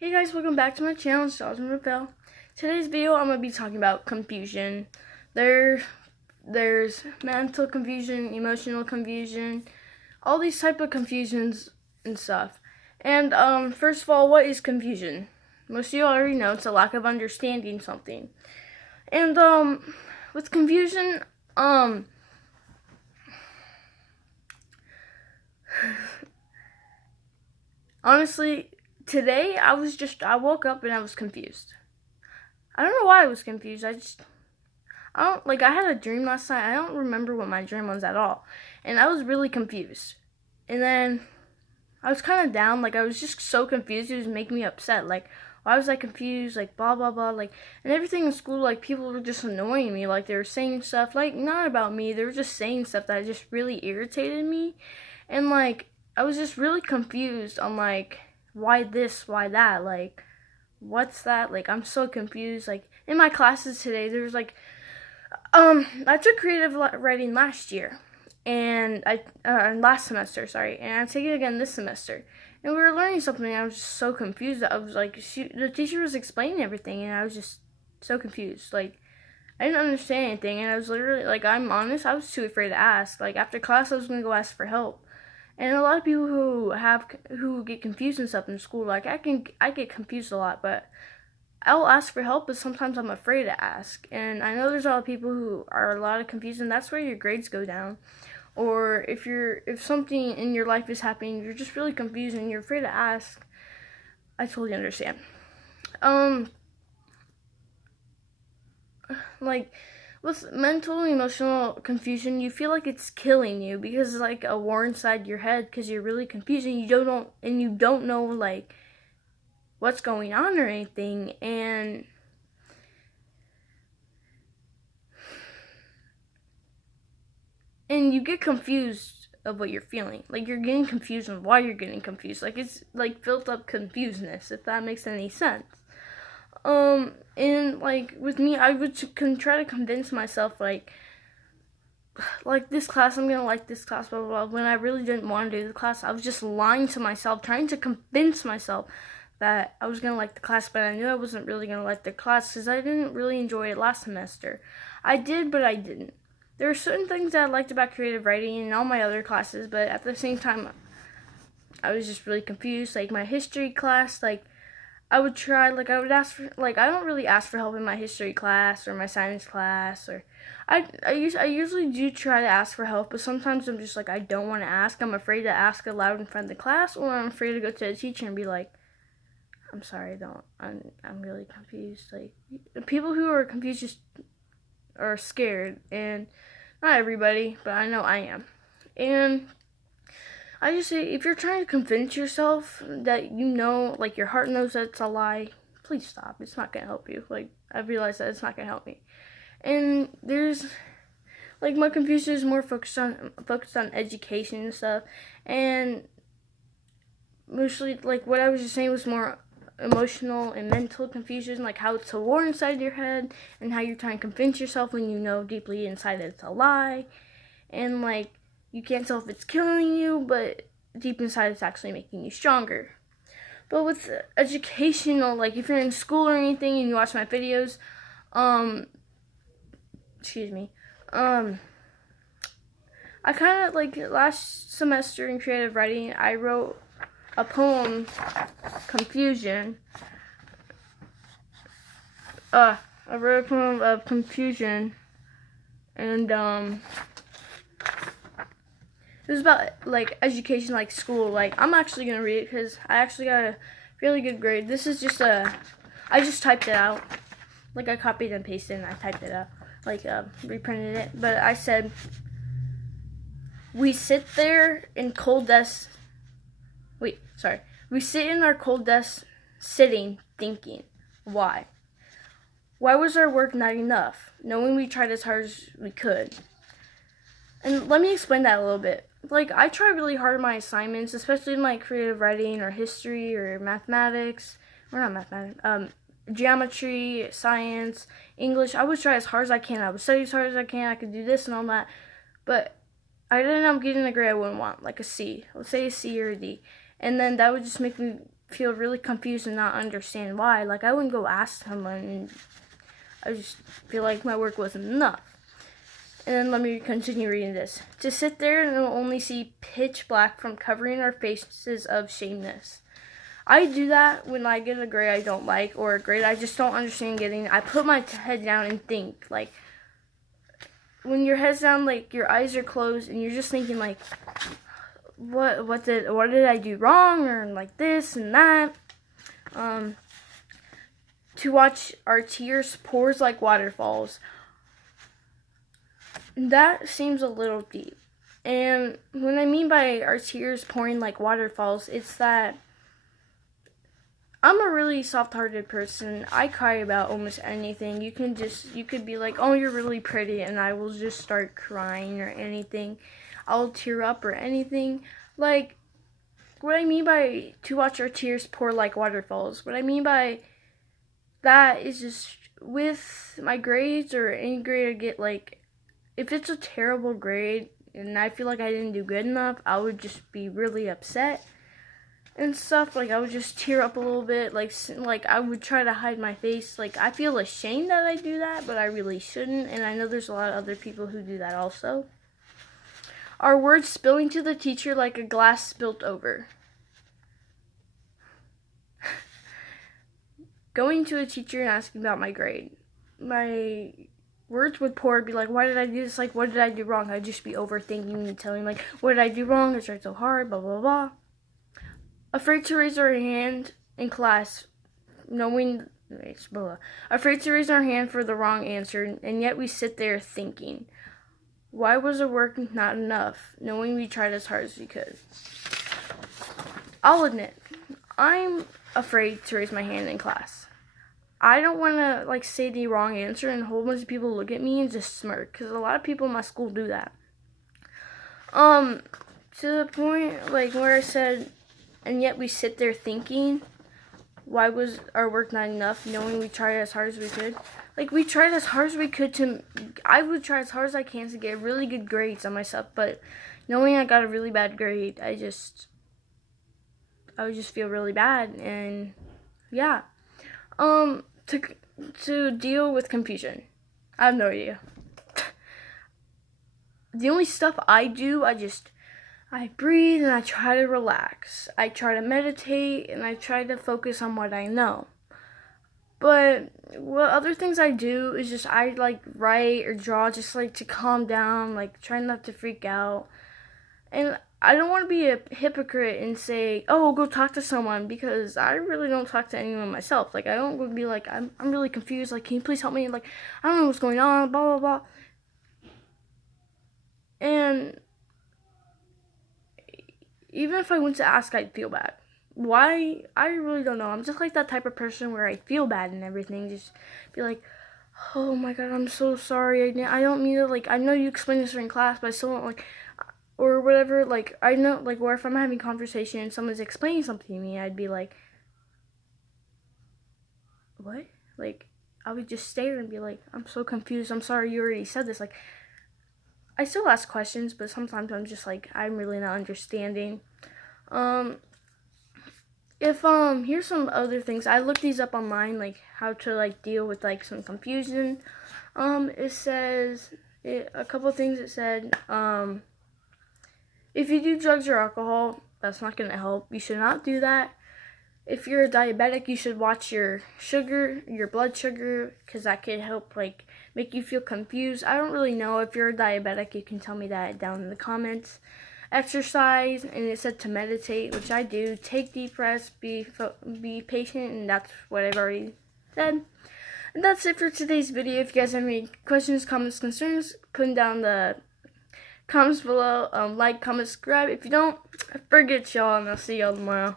Hey guys, welcome back to my channel, it's Jasmine Rappel. Today's video I'm going to be talking about confusion. There's mental confusion, emotional confusion, all these type of confusions and stuff. And first of all, what is confusion? Most of you already know it's a lack of understanding something. And with confusion, honestly, today I woke up and I was confused. I don't know why I was confused. I had a dream last night. I don't remember what my dream was at all. And I was really confused. And then I was kind of down. I was just so confused. It was making me upset. Why was I confused? Blah, blah, blah. And everything in school, people were just annoying me. They were saying stuff, not about me. They were just saying stuff that just really irritated me. And, I was just really confused on, why this, why that? What's that? I'm so confused. In my classes today, there was, I took creative writing last year. And last semester, sorry. And I take it again this semester. And we were learning something, and I was just so confused. I was the teacher was explaining everything, and I was just so confused. I didn't understand anything, and I was literally, I'm honest, I was too afraid to ask. After class, I was going to go ask for help. And a lot of people who get confused and stuff in school, I get confused a lot, but I'll ask for help, but sometimes I'm afraid to ask. And I know there's a lot of people who are a lot of confused, and that's where your grades go down. Or if something in your life is happening, you're just really confused and you're afraid to ask, I totally understand. With mental and emotional confusion, you feel like it's killing you because it's like a war inside your head because you're really confused and you don't know what's going on or anything, and you get confused of what you're feeling. You're getting confused on why you're getting confused. It's built up confusedness, if that makes any sense. And with me, I would try to convince myself this class, I'm gonna like this class, blah, blah, blah. When I really didn't want to do the class, I was just lying to myself, trying to convince myself that I was gonna like the class, but I knew I wasn't really gonna like the class because I didn't really enjoy it last semester. I did, but I didn't. There were certain things that I liked about creative writing and all my other classes, but at the same time, I was just really confused. My history class, I would try, I would ask for, I don't really ask for help in my history class or my science class, or I usually do try to ask for help, but sometimes I'm just I don't want to ask. I'm afraid to ask aloud in front of the class, or I'm afraid to go to the teacher and be I'm sorry, I'm really confused. People who are confused just are scared, and not everybody, but I know I am. And I just say, if you're trying to convince yourself that your heart knows that it's a lie, please stop. It's not gonna help you. I realize that it's not gonna help me. And there's my confusion is more focused on education and stuff, and mostly what I was just saying was more emotional and mental confusion, how it's a war inside your head, and how you're trying to convince yourself when you know deeply inside that it's a lie, and you can't tell if it's killing you, but deep inside it's actually making you stronger. But with educational, if you're in school or anything and you watch my videos, I kind of, last semester in creative writing, I wrote a poem, Confusion. I wrote a poem of confusion, and it was about education, school. I'm actually gonna read it because I actually got a really good grade. This is just I just typed it out. I copied and pasted and I typed it out, reprinted it. But I said, we sit there in cold desks. We sit in our cold desks, sitting, thinking, why? Why was our work not enough, knowing we tried as hard as we could? And let me explain that a little bit. I try really hard in my assignments, especially in creative writing or history or mathematics, or not mathematics, geometry, science, English. I would try as hard as I can. I would study as hard as I can. I could do this and all that. But I ended up getting a grade I wouldn't want, a C. Let's say a C or a D. And then that would just make me feel really confused and not understand why. Like, I wouldn't go ask someone, and I just feel like my work wasn't enough. And then let me continue reading this. To sit there and only see pitch black from covering our faces of shameness. I do that when I get a grade I don't like, or a grade I just don't understand getting. I put my head down and think. Like, when your head's down, like, your eyes are closed, and you're just thinking, like, what did I do wrong, or like this and that. To watch our tears pours like waterfalls. That seems a little deep. And what I mean by our tears pouring like waterfalls, it's that I'm a really soft-hearted person. I cry about almost anything. You could be like, oh, you're really pretty, and I will just start crying or anything. I'll tear up or anything. Like, what I mean by to watch our tears pour like waterfalls, what I mean by that is just with my grades or any grade I get, like, if it's a terrible grade and I feel like I didn't do good enough, I would just be really upset and stuff. Like, I would just tear up a little bit, like I would try to hide my face. Like, I feel ashamed that I do that, but I really shouldn't, and I know there's a lot of other people who do that also. Our words spilling to the teacher like a glass spilt over. Going to a teacher and asking about my grade. My words would pour, be like, why did I do this? Like, what did I do wrong? I'd just be overthinking and telling, like, what did I do wrong? I tried so hard, blah, blah, blah. Afraid to raise our hand in class, afraid to raise our hand for the wrong answer, and yet we sit there thinking, why was the work not enough, knowing we tried as hard as we could? I'll admit, I'm afraid to raise my hand in class. I don't want to, like, say the wrong answer and a whole bunch of people look at me and just smirk, because a lot of people in my school do that. To the point, like, where I said, and yet we sit there thinking, why was our work not enough, knowing we tried as hard as we could? Like, we tried as hard as we could I would try as hard as I can to get really good grades on myself, but knowing I got a really bad grade, I would just feel really bad, and yeah. To deal with confusion, I have no idea. The only stuff I do, I breathe and I try to relax. I try to meditate and I try to focus on what I know. But what other things I do is just I like write or draw, just like to calm down, like try not to freak out. And I don't want to be a hypocrite and say, oh, go talk to someone, because I really don't talk to anyone myself. Like, I don't be like, I'm really confused, like, can you please help me? Like, I don't know what's going on, blah, blah, blah. And even if I went to ask, I'd feel bad. Why? I really don't know. I'm just like that type of person where I feel bad and everything. Just be like, oh my god, I'm so sorry. I don't mean to, like, I know you explained this during class, but I still don't, like, or whatever. Like, I know, like, or if I'm having a conversation and someone's explaining something to me, I'd be like, what? Like, I would just stare and be like, I'm so confused. I'm sorry you already said this. Like, I still ask questions, but sometimes I'm just like, I'm really not understanding. Here's some other things. I looked these up online, like, how to, like, deal with, like, some confusion. It says, a couple things it said, if you do drugs or alcohol, that's not going to help. You should not do that. If you're a diabetic, you should watch your sugar, your blood sugar, because that could help, like, make you feel confused. I don't really know. If you're a diabetic, you can tell me that down in the comments. Exercise, and it said to meditate, which I do. Take deep breaths, be patient, and that's what I've already said. And that's it for today's video. If you guys have any questions, comments, concerns, put them down in the comments below. Like, comment, subscribe. If you don't, forget y'all, and I'll see y'all tomorrow.